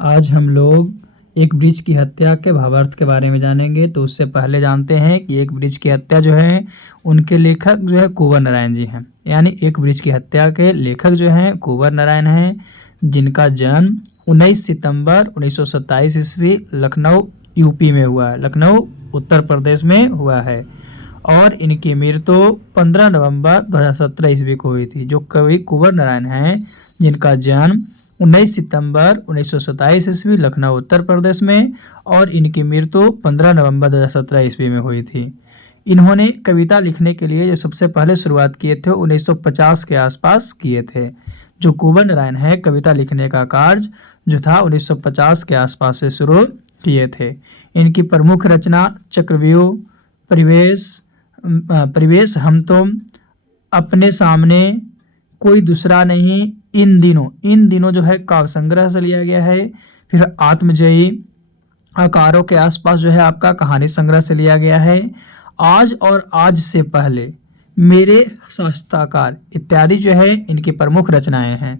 आज हम लोग एक वृक्ष की हत्या के भावार्थ के बारे में जानेंगे। तो उससे पहले जानते हैं कि एक वृक्ष की हत्या जो है उनके लेखक जो है कुंवर नारायण जी हैं। यानी एक वृक्ष की हत्या के लेखक जो हैं कुंवर नारायण हैं, जिनका जन्म 19 सितंबर 1927 ईस्वी लखनऊ यूपी में हुआ है, लखनऊ उत्तर प्रदेश में हुआ है। और इनकी मृत्यु 15 नवंबर 2017 ईस्वी को हुई थी। जो कवि कुंवर नारायण हैं, जिनका जन्म 19 सितंबर 1927 ईस्वी लखनऊ उत्तर प्रदेश में और इनकी मृत्यु 15 नवंबर 2017 ईस्वी में हुई थी। इन्होंने कविता लिखने के लिए जो सबसे पहले शुरुआत किए थे 1950 के आसपास किए थे। जो कुंवर नारायण है, कविता लिखने का कार्य जो था 1950 के आसपास से शुरू किए थे। इनकी प्रमुख रचना चक्रव्यूह, परिवेश, हम तुम, अपने सामने, कोई दूसरा नहीं, इन दिनों जो है काव्य संग्रह से लिया गया है। फिर आत्मजयी, आकारों के आसपास जो है आपका कहानी संग्रह से लिया गया है। आज और आज से पहले, मेरे शास्त्राकार इत्यादि जो है इनकी प्रमुख रचनाएं हैं।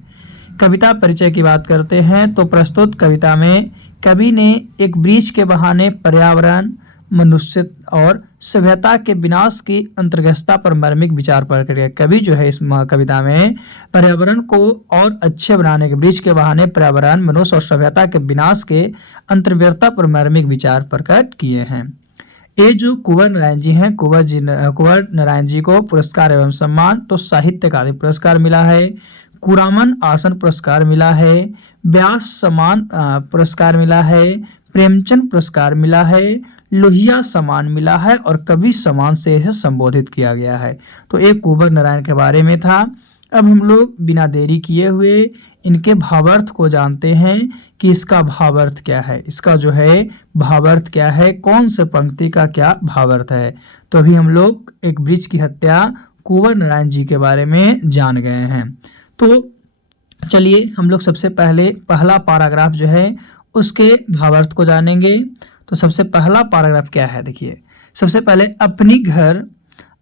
कविता परिचय की बात करते हैं तो प्रस्तुत कविता में कवि ने एक वृक्ष के बहाने पर्यावरण, मनुष्य और सभ्यता के विनाश की अंतर्गतता पर मार्मिक विचार प्रकट किया। कवि जो है इस कविता में पर्यावरण को और अच्छे बनाने के, वृक्ष के बहाने पर्यावरण, मनुष्य और सभ्यता के विनाश के अंतर्गतता पर मार्मिक विचार प्रकट किए हैं। ये जो कुंवर नारायण जी हैं, कुंवर नारायण जी को पुरस्कार एवं सम्मान तो साहित्य अकादमी पुरस्कार मिला है, कुरामन आसन पुरस्कार मिला है, व्यास सम्मान पुरस्कार मिला है, प्रेमचंद पुरस्कार मिला है, लोहिया सम्मान मिला है और कवि सम्मान से इसे संबोधित किया गया है। तो एक कुंवर नारायण के बारे में था। अब हम लोग बिना देरी किए हुए इनके भावार्थ को जानते हैं कि इसका भावार्थ क्या है, इसका जो है भावार्थ क्या है, कौन से पंक्ति का क्या भावार्थ है। तो अभी हम लोग एक वृक्ष की हत्या कुंवर नारायण जी के बारे में जान गए हैं। तो चलिए हम लोग सबसे पहले पहला पैराग्राफ जो है उसके भावार्थ को जानेंगे। तो सबसे पहला पैराग्राफ क्या है, देखिए। सबसे पहले अपनी घर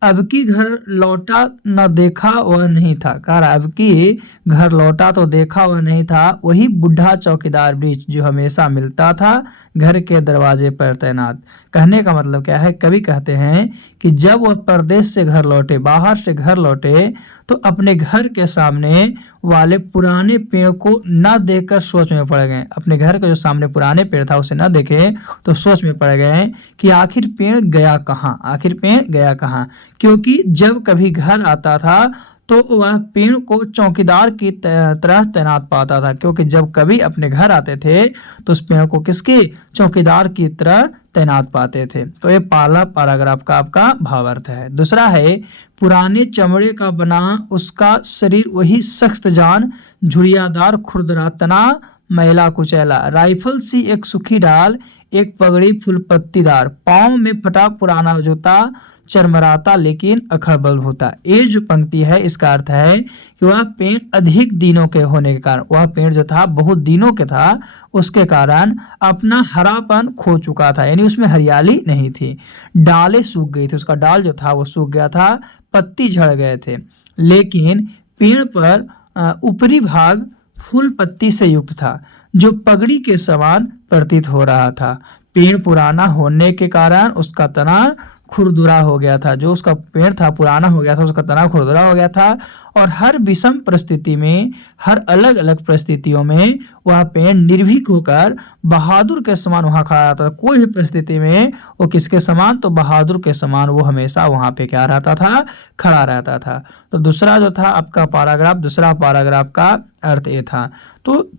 अब की घर लौटा न देखा वह नहीं था। कह रहा अब की घर लौटा तो देखा वह नहीं था, वही बुढ़ा चौकीदार वृक्ष जो हमेशा मिलता था घर के दरवाजे पर तैनात। कहने का मतलब क्या है, कवि कहते हैं कि जब वह परदेश से घर लौटे, बाहर से घर लौटे, तो अपने घर के सामने वाले पुराने पेड़ को न देखकर सोच में पड़ गए। अपने घर के जो सामने पुराने पेड़ था उसे न देखे तो सोच में पड़ गए कि आखिर पेड़ गया कहाँ, आखिर पेड़ गया कहाँ। क्योंकि जब कभी घर आता था तो वह पेड़ को चौकीदार की तरह तैनात पाता था। क्योंकि जब कभी अपने घर आते थे तो उस पेड़ को किसके, चौकीदार की तरह तैनात पाते थे। तो ये पहला पैराग्राफ का आपका भावार्थ है। दूसरा है पुराने चमड़े का बना उसका शरीर वही सख्त जान, झुरियादार खुरदरा तना, मैला कुचैला, राइफल सी एक सूखी डाल, एक पगड़ी फूल पत्तीदार, पाँव में फटा पुराना जूता, चरमराता लेकिन अखड़बल होता। ये जो पंक्ति है इसका अर्थ है कि वह पेड़ अधिक दिनों के होने के कारण, वह पेड़ जो था बहुत दिनों के था, उसके कारण अपना हरापन खो चुका था, यानी उसमें हरियाली नहीं थी। डालें सूख गई थी, उसका डाल जो था वो सूख गया था, पत्ती झड़ गए थे, लेकिन पेड़ पर ऊपरी भाग फूल पत्ती से युक्त था जो पगड़ी के समान प्रतीत हो रहा था। पेड़ पुराना होने के कारण उसका तना खुरदुरा हो गया था, जो उसका पेड़ था पुराना हो गया था, उसका तना खुरदुरा हो गया था। और हर विषम परिस्थिति में, हर अलग अलग परिस्थितियों में वह पेड़ निर्भीक होकर बहादुर के समान वहां खड़ा रहता था। कोई भी परिस्थिति में वो किसके समान, तो बहादुर के समान वो हमेशा वहां पे क्या रहता था, खड़ा रहता था। तो दूसरा जो था आपका पैराग्राफ, दूसरा पैराग्राफ का अर्थ ये था। तो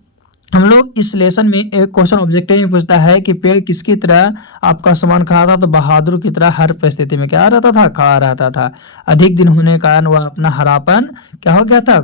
हम लोग इस लेसन में एक क्वेश्चन ऑब्जेक्टिव में पूछता है कि पेड़ किसकी तरह आपका समान खड़ा था, तो बहादुर की तरह हर परिस्थिति में क्या रहता था, खड़ा रहता था। अधिक दिन होने के कारण वह अपना हरापन क्या हो गया था,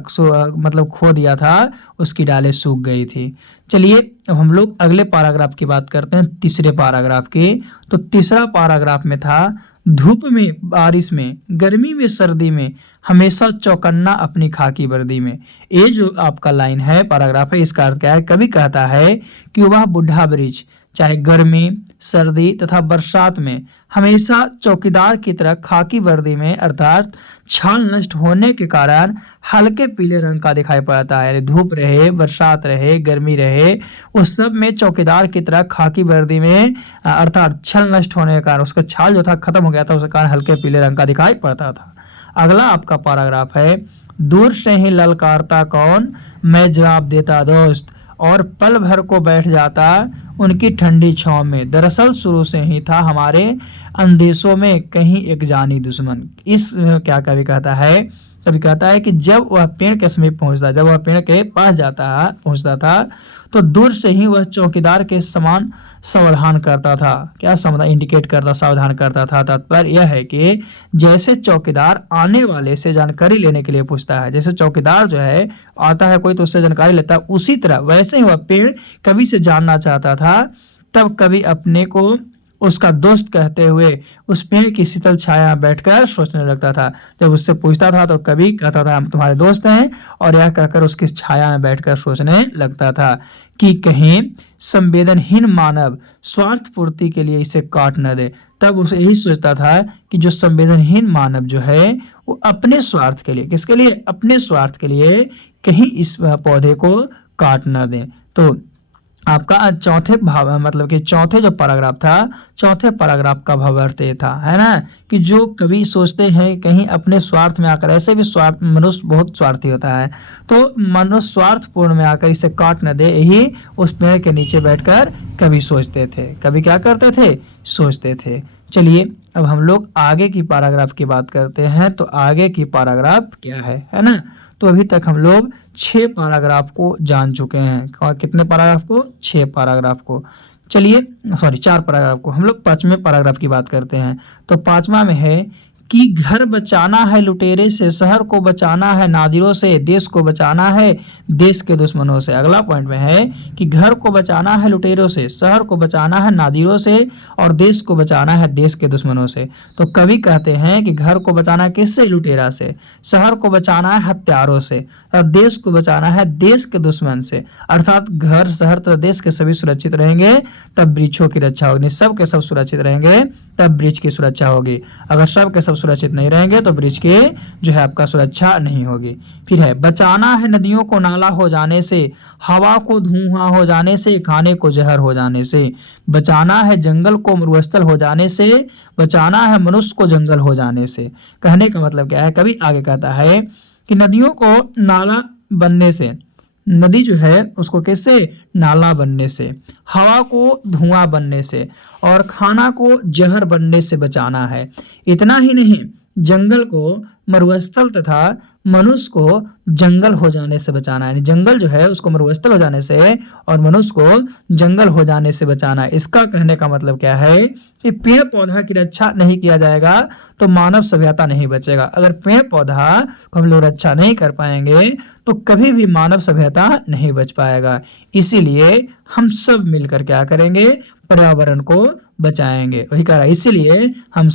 मतलब खो दिया था, उसकी डालें सूख गई थी। चलिए अब हम लोग अगले पैराग्राफ की बात करते हैं, तीसरे पैराग्राफ की। तो तीसरा पैराग्राफ में था धूप में, बारिश में, गर्मी में, सर्दी में, हमेशा चौकन्ना अपनी खाकी वर्दी में। ये जो आपका लाइन है, पैराग्राफ है, इसका अर्थ क्या है? कवि कहता है कि वह बुढ़ा वृक्ष चाहे गर्मी, सर्दी तथा बरसात में हमेशा चौकीदार की तरह खाकी वर्दी में अर्थात छाल नष्ट होने के कारण हल्के पीले रंग का दिखाई पड़ता है। धूप रहे, बरसात रहे, गर्मी रहे, उस सब में चौकीदार की तरह खाकी वर्दी में अर्थात छल नष्ट होने के कारण उसका छाल जो था खत्म हो गया था, उसके कारण हल्के पीले रंग का दिखाई पड़ता था। अगला आपका पैराग्राफ है, दूर से ही ललकारता कौन, मैं जवाब देता दोस्त, और पल भर को बैठ जाता उनकी ठंडी छांव में। दरअसल शुरू से ही था हमारे अंदेशों में कहीं एक जानी दुश्मन। इस क्या कवि कहता है? कवि कहता है कि जब वह पेड़ के समीप पहुंचता, जब वह पेड़ के पास पहुंचता था तो दूर से ही वह चौकीदार के समान सावधान करता था। क्या सावधान इंडिकेट करता, सावधान करता था। तात्पर्य यह है कि जैसे चौकीदार आने वाले से जानकारी लेने के लिए पूछता है, जैसे चौकीदार जो है आता है कोई तो उससे जानकारी लेता है, उसी तरह वैसे ही वह पेड़ कवि से जानना चाहता था। तब कवि अपने को उसका दोस्त कहते हुए उस पेड़ की शीतल छाया में बैठकर सोचने लगता था। जब उससे पूछता था तो कवि कहता था हम तुम्हारे दोस्त हैं, और यह कहकर उसकी छाया में बैठकर सोचने लगता था कि कहीं संवेदनहीन मानव स्वार्थ पूर्ति के लिए इसे काट न दे। तब उसे यही सोचता था कि जो संवेदनहीन मानव जो है वो अपने स्वार्थ के लिए, किसके लिए? अपने स्वार्थ के लिए कहीं इस पौधे को काट न दे। तो आपका चौथे भाव मतलब कि चौथे जो पैराग्राफ था, चौथे पैराग्राफ का भावार्थ ये था, है ना, कि जो कवि सोचते हैं कहीं अपने स्वार्थ में आकर, ऐसे भी स्वार्थ, मनुष्य बहुत स्वार्थी होता है, तो मनुष्य स्वार्थपूर्ण में आकर इसे काट न दे, यही उस पेड़ के नीचे बैठकर कवि सोचते थे। कवि क्या करते थे? सोचते थे। चलिए अब हम लोग आगे की पैराग्राफ की बात करते हैं। तो आगे की पैराग्राफ क्या है ना? तो अभी तक हम लोग 6 पैराग्राफ को जान चुके हैं। कितने पैराग्राफ को? 6 पैराग्राफ को। चलिए 4 पैराग्राफ को। हम लोग 5वें पैराग्राफ की बात करते हैं। तो 5वां में है कि घर बचाना है लुटेरे से, शहर को बचाना है नादिरों से, देश को बचाना है देश के दुश्मनों से। अगला पॉइंट में है कि घर को बचाना है लुटेरों से, शहर को बचाना है नादिरों से, और देश को बचाना है देश के दुश्मनों से। तो कवि कहते हैं कि घर को बचाना है किससे? लुटेरा से। शहर को बचाना है हत्यारों से, और देश को बचाना है देश के दुश्मन से। अर्थात घर, शहर तो देश के सभी सुरक्षित रहेंगे तब वृक्षों की रक्षा होगी। सब के सब सुरक्षित रहेंगे तब वृक्ष की सुरक्षा होगी। अगर सब के सब सुरक्षित नहीं रहेंगे तो वृक्ष के जो है आपका सुरक्षा नहीं होगी। फिर है बचाना है नदियों को नाला हो जाने से, हवा को धुआं हो जाने से, खाने को जहर हो जाने से। बचाना है जंगल को मरुस्थल हो जाने से, बचाना है मनुष्य को जंगल हो जाने से। कहने का मतलब क्या है? कभी आगे कहता है कि नदियों को नाला बनने से, नदी जो है उसको किससे? नाला बनने से, हवा को धुआं बनने से, और खाना को जहर बनने से बचाना है। इतना ही नहीं, जंगल को मरुस्थल तथा मनुष्य को जंगल हो जाने से बचाना है। जंगल जो है उसको मरुस्थल हो जाने से और मनुष्य को जंगल हो जाने से बचाना है। इसका कहने का मतलब क्या है कि पेड़ पौधा की रक्षा नहीं किया जाएगा तो मानव सभ्यता नहीं बचेगा। अगर पेड़ पौधा को हम लोग रक्षा नहीं कर पाएंगे तो कभी भी मानव सभ्यता नहीं बच पाएगा। इसीलिए हम सब मिलकर क्या करेंगे? पर्यावरण को बचाएंगे। वही कह रहा है, इसीलिए हम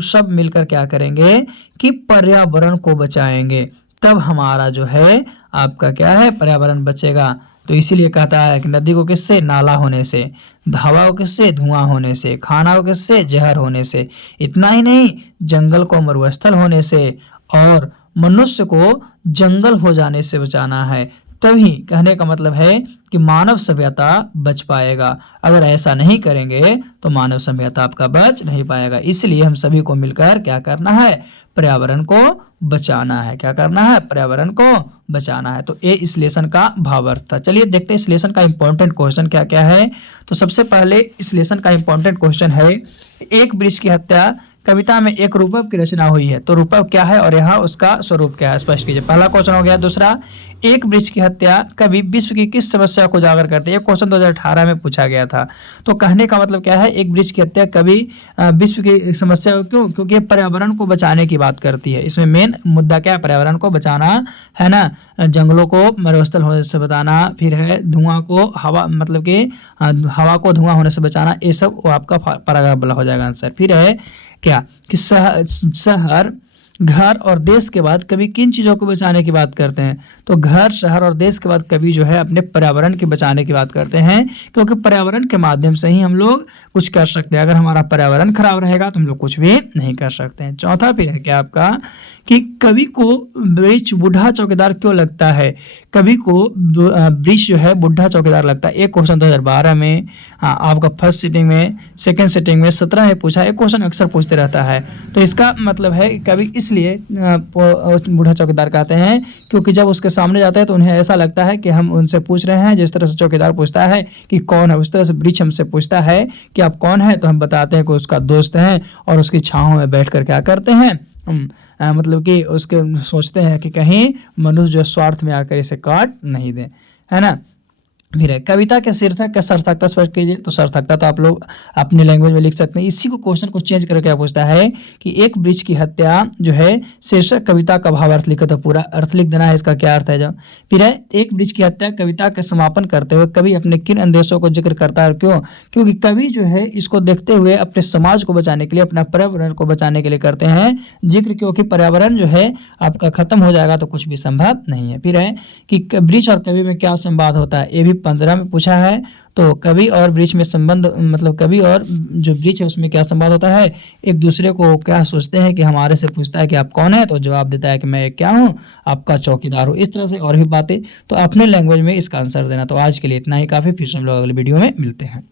सब मिलकर क्या करेंगे कि पर्यावरण को बचाएंगे, तब हमारा जो है आपका क्या है? पर्यावरण बचेगा। तो इसीलिए कहता है कि नदी को किससे? नाला होने से, हवा को किससे? धुआं होने से, खाना को किससे? जहर होने से। इतना ही नहीं, जंगल को मरुस्थल होने से और मनुष्य को जंगल हो जाने से बचाना है। तभी कहने का मतलब है कि मानव सभ्यता बच पाएगा। अगर ऐसा नहीं करेंगे तो मानव सभ्यता आपका बच नहीं पाएगा। इसलिए हम सभी को मिलकर क्या करना है? पर्यावरण को बचाना है। क्या करना है? पर्यावरण को बचाना है। तो ये इस लेसन का भावार्थ था। चलिए देखते हैं इस लेसन का इंपॉर्टेंट क्वेश्चन क्या क्या है। तो सबसे पहले इस लेसन का इंपॉर्टेंट क्वेश्चन है, एक वृक्ष की हत्या कविता में एक रूपक की रचना हुई है, तो रूपक क्या है और यहाँ उसका स्वरूप क्या है, स्पष्ट कीजिए। पहला क्वेश्चन हो गया। दूसरा, एक वृक्ष की हत्या कवि विश्व की किस समस्या को उजागर करते हैं? ये क्वेश्चन 2018 में पूछा गया था। तो कहने का मतलब क्या है? एक वृक्ष की हत्या कवि विश्व की समस्या को, क्यों? क्योंकि पर्यावरण को बचाने की बात करती है। इसमें मेन मुद्दा क्या है? पर्यावरण को बचाना है ना, जंगलों को मरुस्थल होने से बचाना, फिर है धुआं को हवा मतलब कि हवा को धुआं होने से बचाना। ये सब वो आपका पैराग्राफ वाला हो जाएगा आंसर। फिर है क्या कि शहर, घर और देश के बाद कवि किन चीज़ों को बचाने की बात करते हैं? तो घर, शहर और देश के बाद कवि जो है अपने पर्यावरण के बचाने की बात करते हैं, क्योंकि पर्यावरण के माध्यम से ही हम लोग कुछ कर सकते हैं। अगर हमारा पर्यावरण खराब रहेगा तो हम लोग कुछ भी नहीं कर सकते हैं। चौथा फिर है क्या आपका कि कवि को वृक्ष बूढ़ा चौकीदार क्यों लगता है? कवि को वृक्ष जो है बूढ़ा चौकीदार लगता है। एक क्वेश्चन 2012 में, हाँ, आपका फर्स्ट सिटिंग में, सेकंड सिटिंग में, 17 में पूछा। एक क्वेश्चन अक्सर पूछते रहता है। तो इसका मतलब है कवि इसलिए बूढ़ा चौकीदार कहते हैं क्योंकि जब उसके सामने जाते हैं तो उन्हें ऐसा लगता है कि हम उनसे पूछ रहे हैं। जिस तरह से चौकीदार पूछता है कि कौन है, उस तरह से वृक्ष हमसे पूछता है कि आप कौन है, तो हम बताते हैं कि उसका दोस्त है और उसकी छांव में बैठकर क्या करते हैं, मतलब कि उसके सोचते हैं कि कहीं मनुष्य जो स्वार्थ में आकर इसे काट नहीं दे, है ना। फिर है कविता के शीर्षक का सार्थकता स्पष्ट कीजिए। तो सार्थकता तो आप लोग अपनी लैंग्वेज में लिख सकते हैं। इसी को क्वेश्चन को चेंज करके क्या पूछता है कि एक वृक्ष की हत्या जो है शीर्षक कविता का भावार्थ लिखो। तो पूरा अर्थ लिख देना है, इसका क्या अर्थ है। जो फिर है एक वृक्ष की हत्या कविता के समापन करते हुए कवि अपने किन अंदेशों को जिक्र करता है और क्यों? क्योंकि कवि जो है इसको देखते हुए अपने समाज को बचाने के लिए, अपना पर्यावरण को बचाने के लिए करते हैं जिक्र, क्योंकि पर्यावरण जो है आपका खत्म हो जाएगा तो कुछ भी संभव नहीं है। फिर है कि वृक्ष और कवि में क्या संवाद होता है? ये भी 15 में पूछा है। तो कवि और वृक्ष में संबंध, मतलब कवि और जो वृक्ष है उसमें क्या संवाद होता है? एक दूसरे को क्या सोचते हैं कि हमारे से पूछता है कि आप कौन है, तो जवाब देता है कि मैं क्या हूँ, आपका चौकीदार हूँ। इस तरह से और भी बातें तो अपने लैंग्वेज में इसका आंसर देना। तो आज के लिए इतना ही काफ़ी, फिर से हम लोग अगले वीडियो में मिलते हैं।